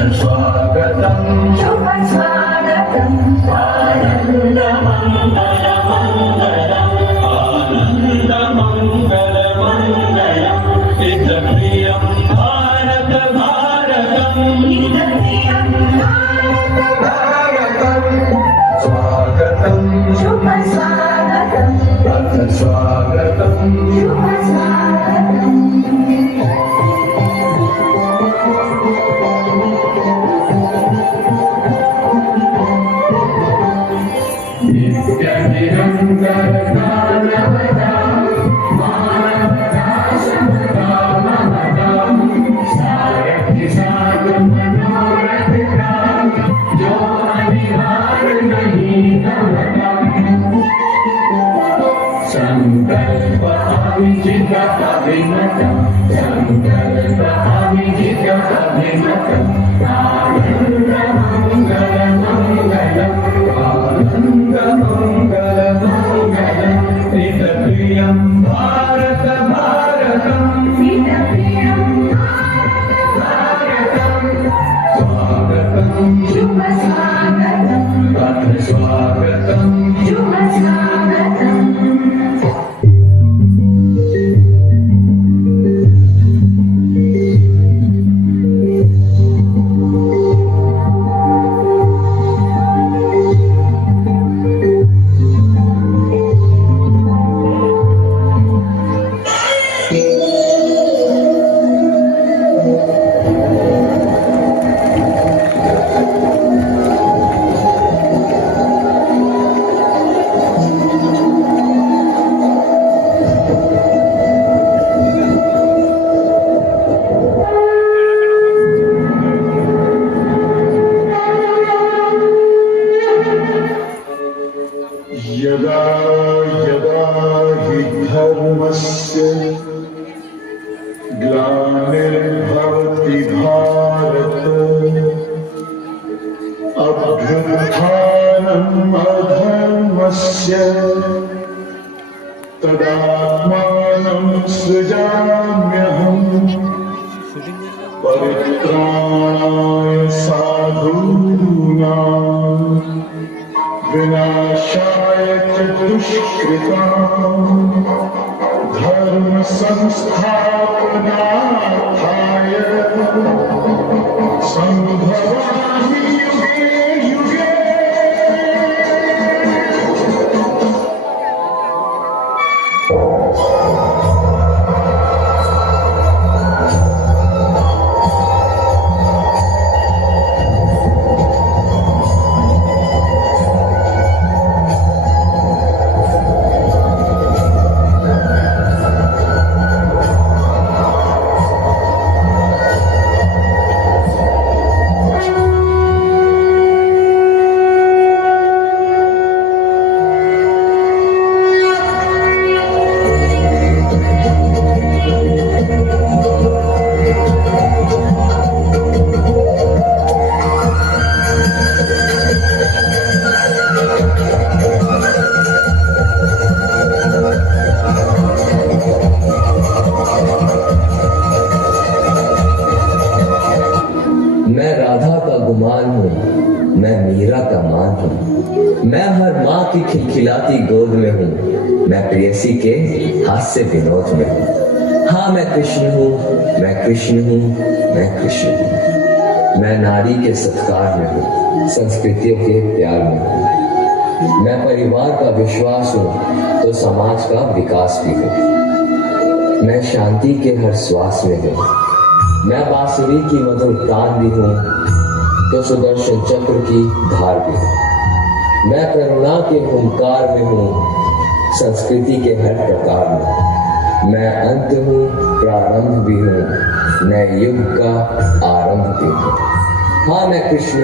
स्वागतं शुभ स्वागतं आनंद मंगल मंगलम् आनंद मंगल मंगलम् इदप्रियं भारत भारतम् इदप्रियं भारत भारतम् स्वागतं शुभ स्वागतं अथ स्वागतं शुभ स्वागतं संकल्प अभिजित अभिमतं संकल्प अभिजित अभिमतं आनंद मंगल मंगलम् आनंद मंगल मंगलम् इदप्रियं भारत भारतम् इदप्रियं भारतम् स्वागतं शुभ स्वागतं अथ स्वागतं शुभ स्वागतं यदा यदा हि धर्मस्य ग्लानिर्भवति भारत अभ्युत्थानम् अधर्मस्य तदात्मानं सृजाम्यहम् परित्राणाय साधूनां विनाशाय च दुष्कृताम् धर्म संस्थापनार्थाय संभवामि युगे युगे मैं राधा का गुमान हूँ, मैं मीरा का मान हूँ, मैं हर माँ की खिलखिलाती गोद में हूँ, मैं प्रेयसी के हास्य विनोद में हूँ। हाँ मैं कृष्ण हूँ, मैं कृष्ण हूँ, मैं कृष्ण हूँ। मैं नारी के सत्कार में हूँ, संस्कृतियों के प्यार में हूँ। मैं परिवार का विश्वास हूँ तो समाज का विकास भी हूँ। मैं शांति के हर श्वास में हूँ, मैं बांसुरी की मधुर तान भी हूँ तो सुदर्शन चक्र की धार भी हूँ। मैं करुणा के हुंकार में हूँ, संस्कृति के हर प्रकार में। मैं अंत हूँ, प्रारंभ भी हूँ, नए युग का आरंभ भी हूँ। हाँ मैं कृष्ण